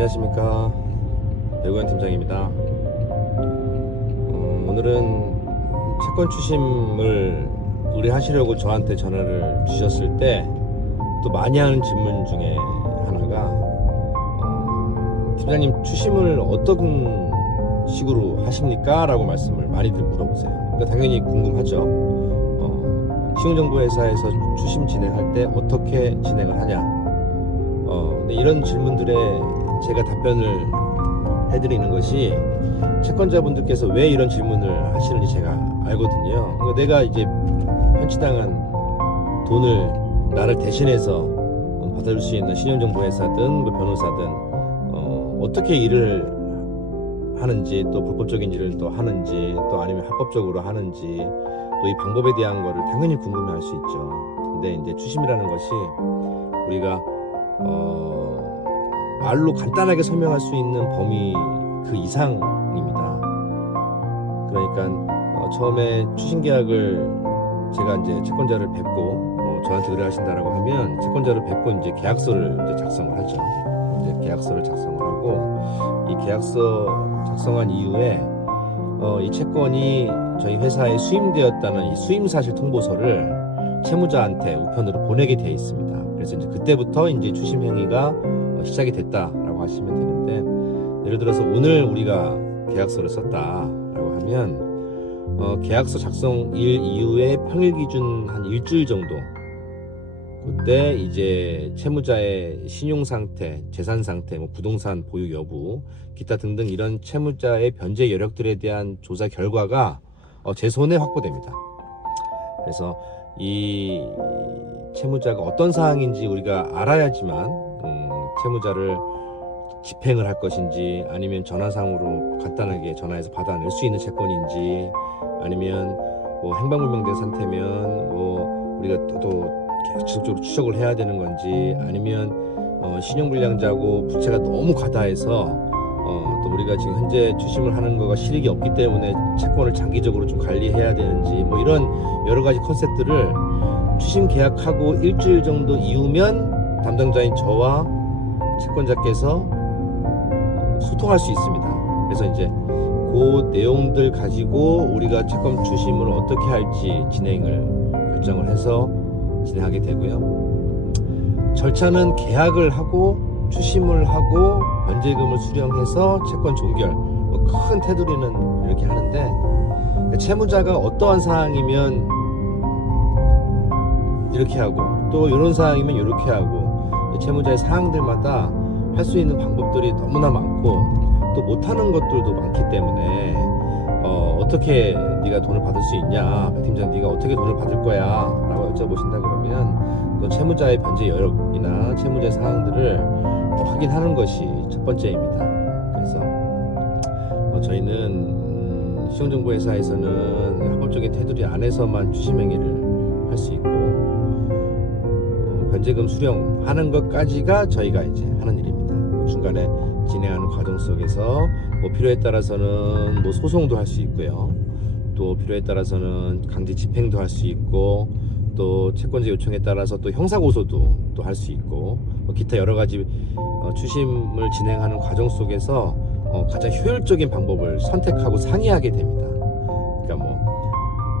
안녕하십니까, 배우현 팀장입니다. 오늘은 채권 추심을 의뢰하시려고 저한테 전화를 주셨을 때 또 많이 하는 질문 중에 하나가 팀장님, 추심을 어떤 식으로 하십니까? 라고 말씀을 많이들 물어보세요. 그러니까 당연히 궁금하죠. 신용정보회사에서 추심 진행할 때 어떻게 진행을 하냐. 근데 이런 질문들에 제가 답변을 해드리는 것이 채권자분들께서 왜 이런 질문을 하시는지 제가 알거든요. 그러니까 내가 이제 편취당한 돈을 나를 대신해서 받아줄 수 있는 신용정보회사든 뭐 변호사든 어떻게 일을 하는지, 또 불법적인 일을 또 하는지, 또 아니면 합법적으로 하는지, 또 이 방법에 대한 거를 당연히 궁금해할 수 있죠. 근데 이제 추심이라는 것이 우리가 말로 간단하게 설명할 수 있는 범위 그 이상입니다. 그러니까 처음에 추심 계약을 제가 이제 채권자를 뵙고 저한테 의뢰하신다라고 하면 채권자를 뵙고 이제 계약서를 이제 작성을 하죠. 이제 계약서를 작성을 하고, 이 계약서 작성한 이후에 이 채권이 저희 회사에 수임되었다는 이 수임사실 통보서를 채무자한테 우편으로 보내게 되어 있습니다. 그래서 이제 그때부터 이제 추심 행위가 시작이 됐다라고 하시면 되는데, 예를 들어서 오늘 우리가 계약서를 썼다라고 하면 계약서 작성일 이후에 평일 기준 한 일주일 정도, 그때 이제 채무자의 신용 상태, 재산 상태, 뭐 부동산 보유 여부, 기타 등등 이런 채무자의 변제 여력들에 대한 조사 결과가 제 손에 확보됩니다. 그래서 이 채무자가 어떤 사항인지 우리가 알아야지만 채무자를 집행을 할 것인지, 아니면 전화상으로 간단하게 전화해서 받아낼 수 있는 채권인지, 아니면 뭐 행방불명된 상태면 뭐 우리가 또 지속적으로 추적을 해야 되는 건지, 아니면 신용불량자고 부채가 너무 과다해서 또 우리가 지금 현재 추심을 하는 거가 실익이 없기 때문에 채권을 장기적으로 좀 관리해야 되는지, 뭐 이런 여러 가지 컨셉들을 추심 계약하고 일주일 정도 이후면 담당자인 저와 채권자께서 소통할 수 있습니다. 그래서 이제 그 내용들 가지고 우리가 채권 추심을 어떻게 할지 진행을 결정을 해서 진행하게 되고요. 절차는 계약을 하고 추심을 하고 변제금을 수령해서 채권 종결, 뭐 큰 테두리는 이렇게 하는데, 채무자가 어떠한 사항이면 이렇게 하고, 또 이런 사항이면 이렇게 하고, 채무자의 사항들마다 할 수 있는 방법들이 너무나 많고 또 못하는 것들도 많기 때문에 어떻게 네가 돈을 받을 수 있냐, 박 팀장 네가 어떻게 돈을 받을 거야 라고 여쭤보신다 그러면 또 채무자의 변제 여력이나 채무자의 사항들을 확인하는 것이 첫 번째입니다. 그래서 저희는 신용정보회사에서는 합법적인 테두리 안에서만 추심 행위를 할 수 있고, 변제금 수령하는 것까지가 저희가 이제 하는 일입니다. 중간에 진행하는 과정 속에서 뭐 필요에 따라서는 뭐 소송도 할 수 있고요, 또 필요에 따라서는 강제 집행도 할 수 있고, 또 채권자 요청에 따라서 또 형사고소도 또 할 수 있고, 뭐 기타 여러 가지 추심을 진행하는 과정 속에서 가장 효율적인 방법을 선택하고 상의하게 됩니다. 그러니까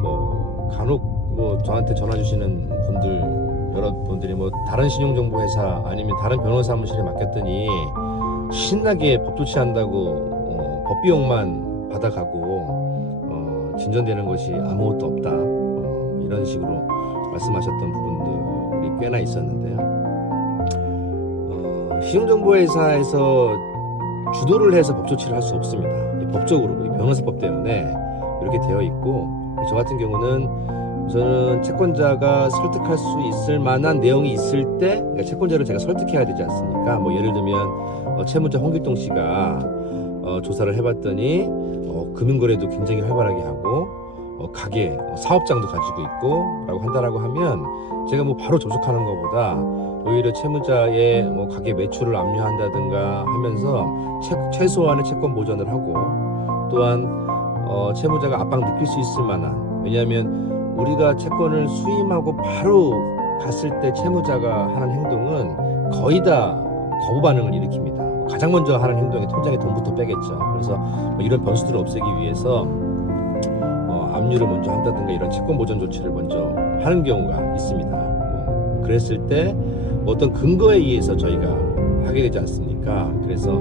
뭐 간혹 뭐 저한테 전화 주시는 분들, 여러분들이 뭐 다른 신용정보회사 아니면 다른 변호사무실에 맡겼더니 신나게 법 조치한다고 법비용만 받아가고 진전되는 것이 아무것도 없다, 이런 식으로 말씀하셨던 부분들이 꽤나 있었는데요. 신용정보회사에서 주도를 해서 법 조치를 할 수 없습니다. 법적으로 변호사법 때문에 이렇게 되어 있고, 저 같은 경우는 저는 채권자가 설득할 수 있을 만한 내용이 있을 때, 그러니까 채권자를 제가 설득해야 되지 않습니까? 뭐 예를 들면 채무자 홍길동 씨가 조사를 해봤더니 금융거래도 굉장히 활발하게 하고 가게 사업장도 가지고 있고 라고 한다라고 하면, 제가 뭐 바로 접촉하는 것보다 오히려 채무자의 뭐 가게 매출을 압류한다든가 하면서 최소한의 채권 보전을 하고, 또한 채무자가 압박 느낄 수 있을 만한, 왜냐하면 우리가 채권을 수임하고 바로 갔을 때 채무자가 하는 행동은 거의 다 거부 반응을 일으킵니다. 가장 먼저 하는 행동이 통장에 돈부터 빼겠죠. 그래서 뭐 이런 변수들을 없애기 위해서 압류를 먼저 한다든가 이런 채권 보전 조치를 먼저 하는 경우가 있습니다. 그랬을 때 어떤 근거에 의해서 저희가 하게 되지 않습니까? 그래서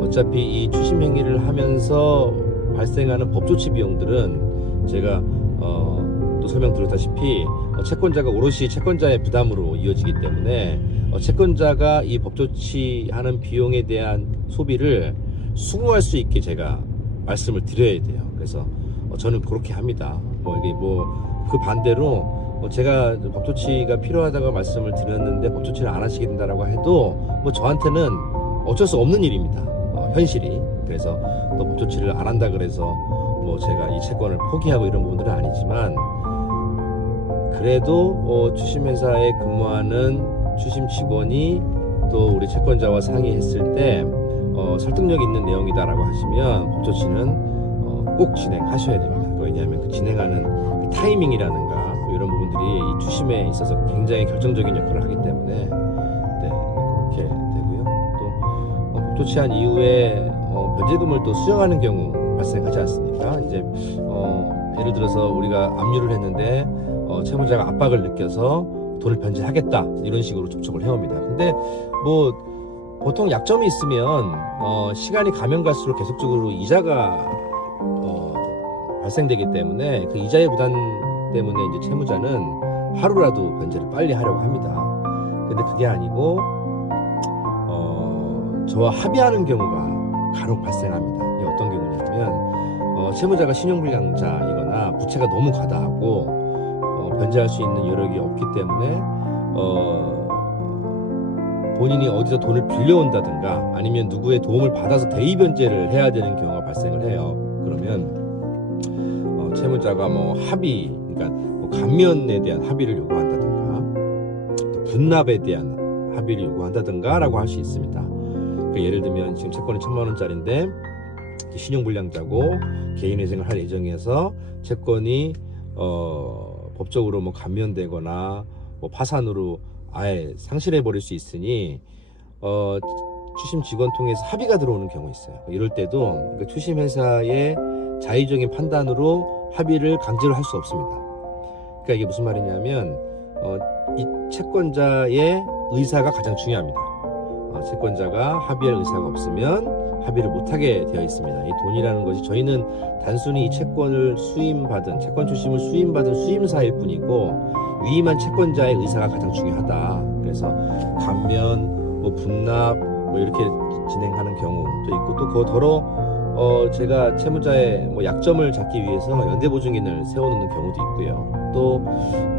어차피 이 추심 행위를 하면서 발생하는 법조치 비용들은 제가 또 설명드렸다시피 채권자가 오롯이 채권자의 부담으로 이어지기 때문에 채권자가 이 법조치하는 비용에 대한 소비를 수긍할 수 있게 제가 말씀을 드려야 돼요. 그래서 저는 그렇게 합니다. 이게 그 반대로 제가 법조치가 필요하다고 말씀을 드렸는데 법조치를 안 하시게 된다라고 해도 저한테는 어쩔 수 없는 일입니다. 현실이. 그래서 또 법조치를 안 한다 그래서 제가 이 채권을 포기하고 이런 부분들은 아니지만, 그래도 추심회사에 근무하는 추심 직원이 또 우리 채권자와 상의했을 때 설득력 있는 내용이다라고 하시면 법조치는 꼭 진행하셔야 됩니다. 왜냐하면 그 진행하는 그 타이밍이라든가 이런 부분들이 이 추심에 있어서 굉장히 결정적인 역할을 하기 때문에 그렇게 되고요. 또 법조치한 이후에 변제금을 또 수령하는 경우 발생하지 않습니까? 이제 예를 들어서 우리가 압류를 했는데 채무자가 압박을 느껴서 돈을 변제하겠다 이런 식으로 접촉을 해옵니다. 근데 보통 약점이 있으면 시간이 가면 갈수록 계속적으로 이자가 발생되기 때문에 그 이자의 부담 때문에 이제 채무자는 하루라도 변제를 빨리 하려고 합니다. 근데 그게 아니고 저와 합의하는 경우가 간혹 발생합니다. 이게 어떤 경우냐면 채무자가 신용불량자이거나 부채가 너무 과다하고 변제할 수 있는 여력이 없기 때문에 본인이 어디서 돈을 빌려온다든가 아니면 누구의 도움을 받아서 대의 변제를 해야 되는 경우가 발생을 해요. 그러면 채무자가 합의, 그러니까 감면에 대한 합의를 요구한다든가 또 분납에 대한 합의를 요구한다든가라고 할 수 있습니다. 예를 들면 지금 채권이 1,000만 원짜리인데 신용불량자고 개인회생을 할 예정이어서 채권이 법적으로 감면되거나 파산으로 아예 상실해 버릴 수 있으니 추심 직원 통해서 합의가 들어오는 경우 있어요. 이럴 때도 추심 회사의 자의적인 판단으로 합의를 강제로 할 수 없습니다. 그러니까 이게 무슨 말이냐면 이 채권자의 의사가 가장 중요합니다. 채권자가 합의할 의사가 없으면 합의를 못하게 되어 있습니다. 이 돈이라는 것이 저희는 단순히 이 채권을 수임받은 채권 추심을 수임받은 수임사일 뿐이고 위임한 채권자의 의사가 가장 중요하다. 그래서 감면, 분납 이렇게 진행하는 경우도 있고 또 그거 더러 제가 채무자의 약점을 잡기 위해서 연대보증인을 세워놓는 경우도 있고요. 또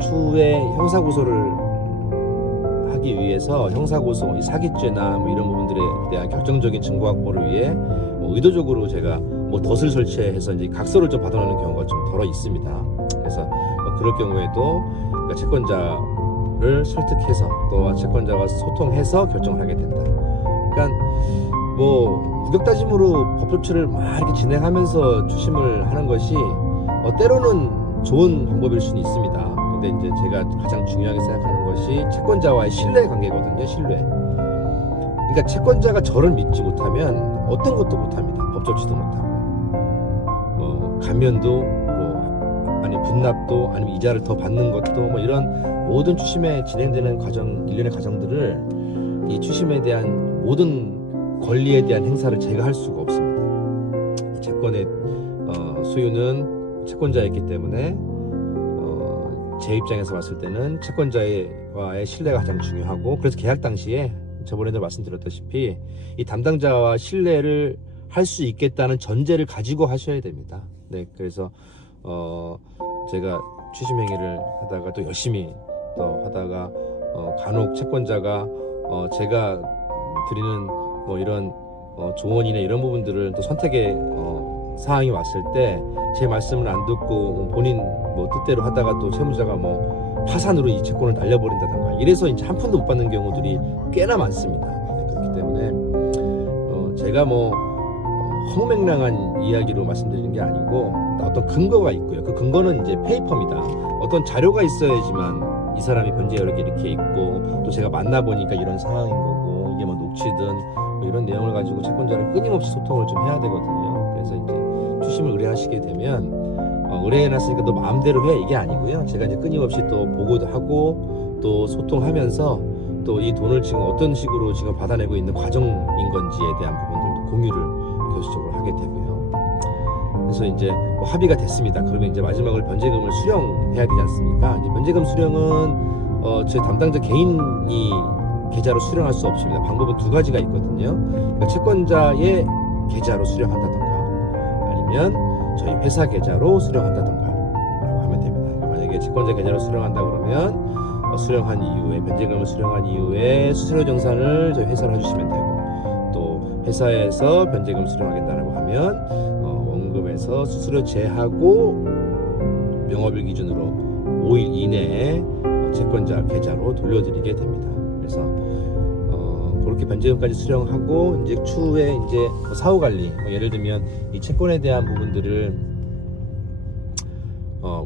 추후에 형사고소를 하기 위해서 형사고소, 사기죄나 이런 부분들에 대한 결정적인 증거 확보를 위해 의도적으로 제가 덫을 설치해서 이제 각서를 좀 받아놓는 경우가 좀 덜어 있습니다. 그래서 그럴 경우에도 채권자를 설득해서 또 채권자와 소통해서 결정을 하게 된다. 그러니까 우격다짐으로 법조치를 막 이렇게 진행하면서 추심을 하는 것이 때로는 좋은 방법일 수는 있습니다. 근데 이제 제가 가장 중요하게 생각하는 것이 채권자와의 신뢰 관계거든요. 신뢰. 그러니까 채권자가 저를 믿지 못하면 어떤 것도 못합니다. 법조치도 못하고 감면도 아니 분납도 아니면 이자를 더 받는 것도 이런 모든 추심에 진행되는 과정, 일련의 과정들을 이 추심에 대한 모든 권리에 대한 행사를 제가 할 수가 없습니다. 채권의 소유는 채권자였기 때문에 제 입장에서 봤을 때는 채권자와의 신뢰가 가장 중요하고, 그래서 계약 당시에 저번에도 말씀드렸다시피 이 담당자와 신뢰를 할 수 있겠다는 전제를 가지고 하셔야 됩니다. 네, 그래서 제가 추심 행위를 하다가 또 열심히 또 하다가 간혹 채권자가 제가 드리는 이런 조언이나 이런 부분들을 또 선택의 사항이 왔을 때 제 말씀을 안 듣고 본인 뜻대로 하다가 또 채무자가 파산으로 이 채권을 날려버린다던가 이래서 이제 한 푼도 못 받는 경우들이 꽤나 많습니다. 네, 그렇기 때문에 제가 허무맹랑한 이야기로 말씀드리는 게 아니고 어떤 근거가 있고요. 그 근거는 이제 페이퍼입니다. 어떤 자료가 있어야지만 이 사람이 변제 여력이 이렇게 있고 또 제가 만나보니까 이런 상황인 거고 이게 녹취든 뭐 이런 내용을 가지고 채권자를 끊임없이 소통을 좀 해야 되거든요. 그래서 이제 추심을 의뢰하시게 되면 의뢰해놨으니까 너 마음대로 해 이게 아니고요. 제가 이제 끊임없이 또 보고도 하고 또 소통하면서 또 이 돈을 지금 어떤 식으로 지금 받아내고 있는 과정인 건지에 대한 부분들도 공유를 교수적으로 하게 되고요. 그래서 이제 뭐 합의가 됐습니다. 그러면 이제 마지막으로 변제금을 수령해야 되지 않습니까? 이제 변제금 수령은 제 담당자 개인이 계좌로 수령할 수 없습니다. 방법은 두 가지가 있거든요. 그러니까 채권자의 계좌로 수령한다던가 아니면 저희 회사 계좌로 수령한다던가 라고 하면 됩니다. 그러니까 만약에 채권자 계좌로 수령한다 그러면 수령한 이후에 변제금을 수령한 이후에 수수료 정산을 저희 회사로 해주시면 되고 또 회사에서 변제금 수령하겠다라고 하면 원금에서 수수료 제하고 명업일 기준으로 5일 이내에 채권자 계좌로 돌려드리게 됩니다. 그래서 그렇게 변제금까지 수령하고 이제 추후에 이제 사후 관리, 예를 들면 이 채권에 대한 부분들을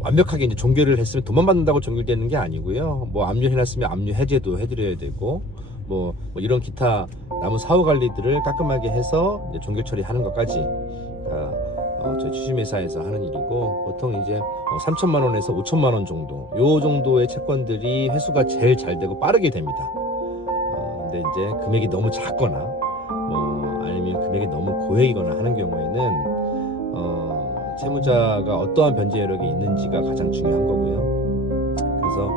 완벽하게 이제 종결을 했으면 돈만 받는다고 종결되는 게 아니고요. 뭐 압류해놨으면 압류 해제도 해드려야 되고 뭐 이런 기타 남은 사후 관리들을 깔끔하게 해서 이제 종결 처리하는 것까지 저희 추심회사에서 하는 일이고 보통 이제 3천만 원에서 5천만 원 정도 요 정도의 채권들이 회수가 제일 잘 되고 빠르게 됩니다. 근데 이제 금액이 너무 작거나 뭐 아니면 금액이 너무 고액이거나 하는 경우에는 채무자가 어떠한 변제 여력이 있는지가 가장 중요한 거고요. 그래서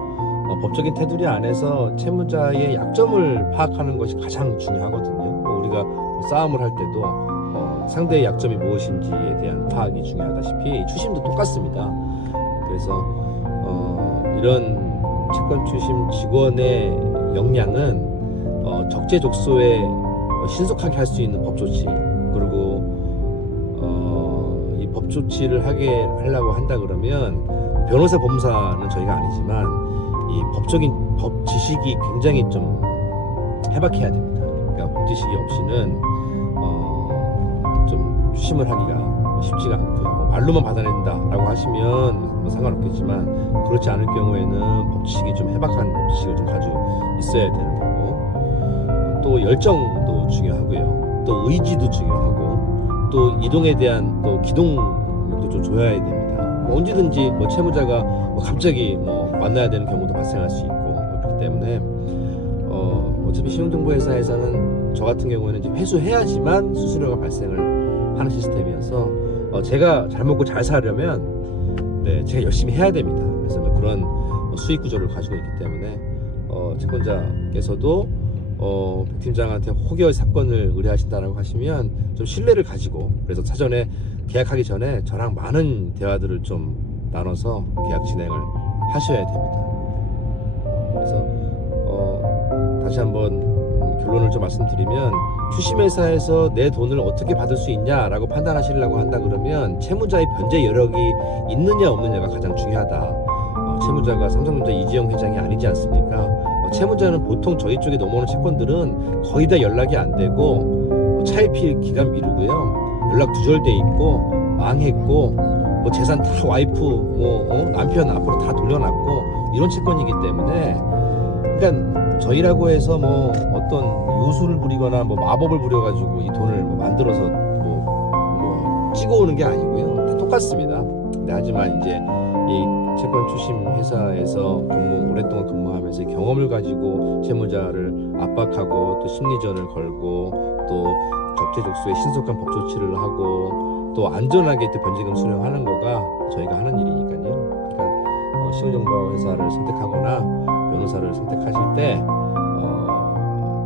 법적인 테두리 안에서 채무자의 약점을 파악하는 것이 가장 중요하거든요. 우리가 싸움을 할 때도 상대의 약점이 무엇인지에 대한 파악이 중요하다시피 추심도 똑같습니다. 그래서 이런 채권 추심 직원의 역량은 적재적소에 신속하게 할 수 있는 법조치 그리고 이 법조치를 하려고 한다 그러면 변호사 법무사는 저희가 아니지만 이 법적인 법 지식이 굉장히 좀 해박해야 됩니다. 그러니까 법 지식이 없이는 좀 추심을 하기가 쉽지가 않고요. 말로만 받아낸다라고 하시면 뭐 상관없겠지만 그렇지 않을 경우에는 법 지식이 좀 해박한 법 지식을 좀 가지고 있어야 되는 거고 또 열정도 중요하고요. 또 의지도 중요하고 또 이동에 대한 또 기동력도 좀 줘야 됩니다. 언제든지 뭐 채무자가 갑자기 만나야 되는 경우도 발생할 수 있고 그렇기 때문에 어차피 신용정보회사에서는 저 같은 경우에는 이제 회수해야지만 수수료가 발생을 하는 시스템이어서 제가 잘 먹고 잘 살려면 제가 열심히 해야 됩니다. 그래서 그런 수익 구조를 가지고 있기 때문에 채권자께서도 백 팀장한테 혹여 사건을 의뢰하신다라고 하시면 좀 신뢰를 가지고 그래서 사전에 계약하기 전에 저랑 많은 대화들을 좀 나눠서 계약 진행을 하셔야 됩니다. 그래서 다시 한번 결론을 좀 말씀드리면 추심회사에서 내 돈을 어떻게 받을 수 있냐라고 판단하시려고 한다 그러면 채무자의 변제 여력이 있느냐 없느냐가 가장 중요하다. 채무자가 삼성전자 이지영 회장이 아니지 않습니까? 채무자는 보통 저희 쪽에 넘어오는 채권들은 거의 다 연락이 안 되고 차입 기간 미루고요. 연락 두절돼 있고 망했고 뭐 재산 다 와이프 남편 앞으로 다 돌려놨고 이런 채권이기 때문에 그러니까 저희라고 해서 뭐 어떤 요술을 부리거나 뭐 마법을 부려가지고 이 돈을 만들어서 뭐 찍어오는 게 아니고요. 다 똑같습니다. 하지만 이제 이 채권 추심 회사에서 오랫동안 근무하면서 경험을 가지고 채무자를 압박하고 또 심리전을 걸고 또 적재적소에 신속한 법 조치를 하고 또 안전하게 또 변제금 수령하는 거가 저희가 하는 일이니까요. 그러니까 신용정보 회사를 선택하거나 변호사를 선택하실 때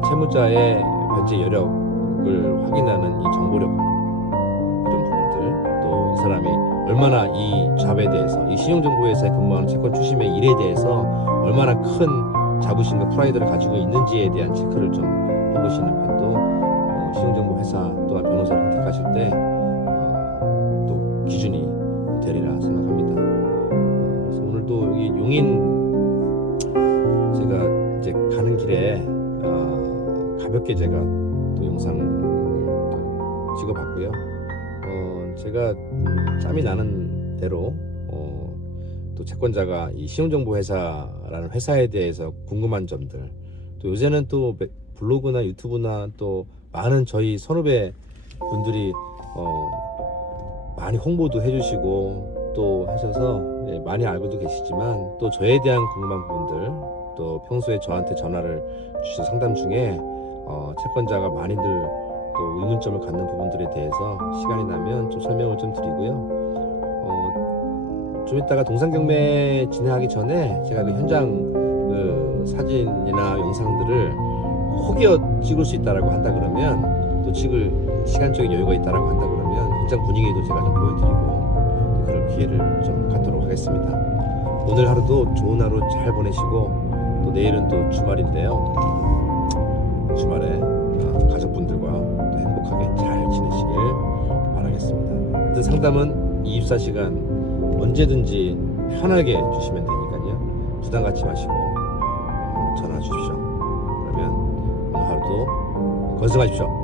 채무자의 변제 여력을 확인하는 이 정보력 이런 부분들 또 이 사람이 얼마나 이 잡에 대해서 이 신용정보회사에 근무하는 채권 추심의 일에 대해서 얼마나 큰 자부심과 프라이드를 가지고 있는지에 대한 체크를 좀 해보시는 편도 신용정보회사 또한 변호사를 선택하실 때 또 기준이 되리라 생각합니다. 그래서 오늘도 여기 용인 제가 이제 가는 길에 가볍게 제가 또 영상을 찍어봤고요. 제가 짬이 나는 대로 또 채권자가 이 신용정보회사라는 회사에 대해서 궁금한 점들 또 요새는 또 블로그나 유튜브나 또 많은 저희 선후배 분들이 많이 홍보도 해주시고 또 하셔서 예, 많이 알고도 계시지만 또 저에 대한 궁금한 부분들 또 평소에 저한테 전화를 주셔서 상담 중에 채권자가 많이들 또 의문점을 갖는 부분들에 대해서 시간이 나면 좀 설명을 좀 드리고요. 좀 이따가 동상경매 진행하기 전에 제가 그 현장 그 사진이나 영상들을 혹여 찍을 수 있다라고 한다 그러면 또 찍을 시간적인 여유가 있다라고 한다 그러면 현장 분위기도 제가 좀 보여드리고 그럴 기회를 좀 갖도록 하겠습니다. 오늘 하루도 좋은 하루 잘 보내시고 또 내일은 또 주말인데요. 주말에 가족분들과 또 행복하게 잘 지내시길 바라겠습니다. 상담은 24시간 언제든지 편하게 주시면 되니까요. 부담 갖지 마시고 전화 주십시오. 그러면 오늘 하루도 건승하십시오.